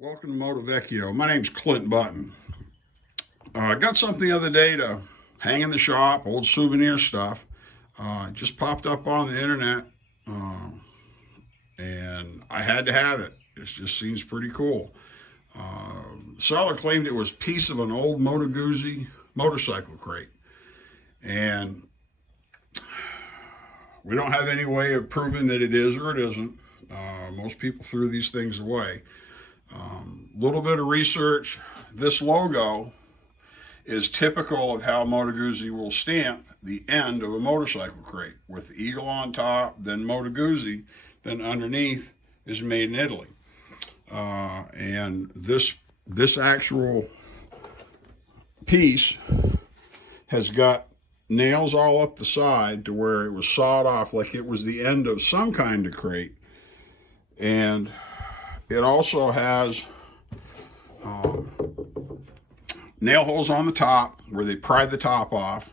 Welcome to Moto Vecchio. My name's Clint Button. I got something the other day to hang in the shop, old souvenir stuff. Just popped up on the internet, and I had to have it. It just seems pretty cool. The seller claimed it was a piece of an old Moto Guzzi motorcycle crate, and we don't have any way of proving that it is or it isn't. Most people threw these things away. Little bit of research. This logo is typical of how Moto Guzzi will stamp the end of a motorcycle crate, with the eagle on top, then Moto Guzzi, then underneath is made in Italy. And this actual piece has got nails all up the side to where it was sawed off like it was the end of some kind of crate. And it also has nail holes on the top where they pried the top off.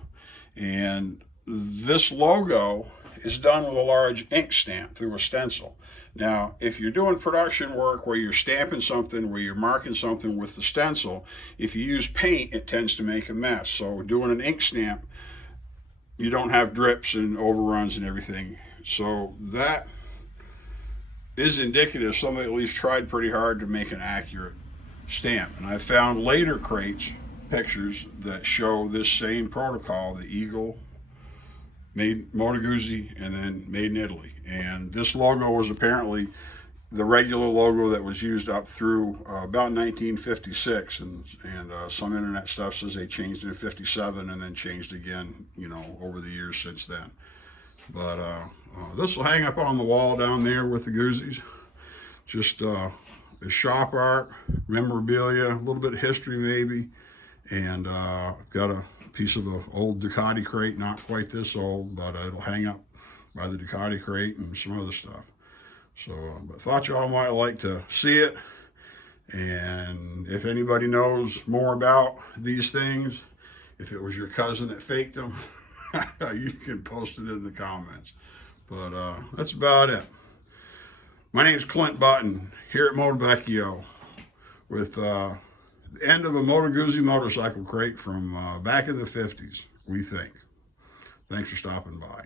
And this logo is done with a large ink stamp through a stencil. Now, if you're doing production work where you're stamping something, where you're marking something with the stencil, if you use paint, it tends to make a mess. So doing an ink stamp, you don't have drips and overruns and everything. So that is indicative somebody at least tried pretty hard to make an accurate stamp. And I found later crates, pictures that show this same protocol, the eagle, made Moto Guzzi, and then made in Italy. And this logo was apparently the regular logo that was used up through about 1956, and some internet stuff says they changed it in 57 and then changed again, over the years since then. But this will hang up on the wall down there with the Guzzis. Just a shop art, memorabilia, a little bit of history maybe, and got a piece of an old Ducati crate, not quite this old, but it'll hang up by the Ducati crate and some other stuff. So, but thought y'all might like to see it. And if anybody knows more about these things, if it was your cousin that faked them, you can post it in the comments. But that's about it. My name's Clint Button, here at Moto Vecchio, with the end of a Moto Guzzi motorcycle crate from back in the 50s, we think. Thanks for stopping by.